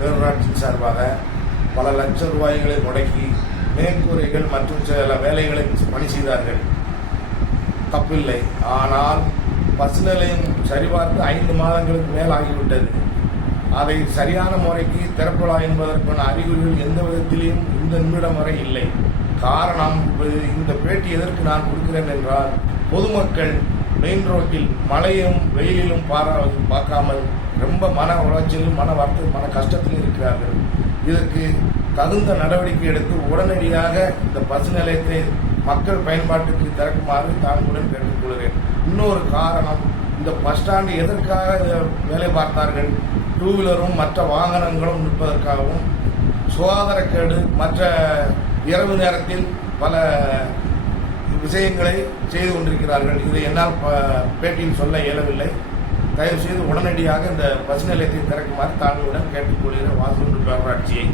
பேரூராட்சி சார்பாக பல லட்சம் ரூபாய்களை முடக்கி மேற்கூரைகள் மற்றும் சில வேலைகளை பணி செய்தார்கள். தப்பில்லை. ஆனால் பஸ் நிலையம் சரிபார்த்து 5 மாதங்களுக்கு மேல் ஆகிவிட்டது. அதை சரியான முறைக்கு திறப்பலா என்பதற்கான அறிகுறிகள் எந்த விதத்திலும் இந்த நிமிடம் வரை இல்லை. காரணம், இந்த பேட்டி எதற்கு நான் கொடுக்கிறேன் என்றால், பொதுமக்கள் மெயின் ரோட்டில் மழையும் வெயிலிலும் பார்க்காமல் ரொம்ப மன உளைச்சலும் மன கஷ்டத்திலும் இருக்கிறார்கள். இதற்கு தகுந்த நடவடிக்கை எடுத்து உடனடியாக இந்த பஸ் நிலையத்தை மக்கள் பயன்பாட்டுக்கு திறக்குமாறு தாங்களுடன் கேட்டுக்கொள்கிறேன். இன்னொரு காரணம், இந்த பஸ் ஸ்டாண்டு எதற்காக வேலை பார்த்தார்கள்? 2 வீலரும் மற்ற வாகனங்களும் நிற்பதற்காகவும், சுகாதாரக்கேடு மற்ற இரவு நேரத்தில் பல விஷயங்களை செய்து கொண்டிருக்கிறார்கள். இதை என்னால் பேட்டியில் சொல்ல இயலவில்லை. தயவுசெய்து உடனடியாக இந்த பஸ் நிலையத்தை திறக்குமாறு தாங்களுடன் கேட்டுக்கொள்கிற வாசல் பேரூராட்சியை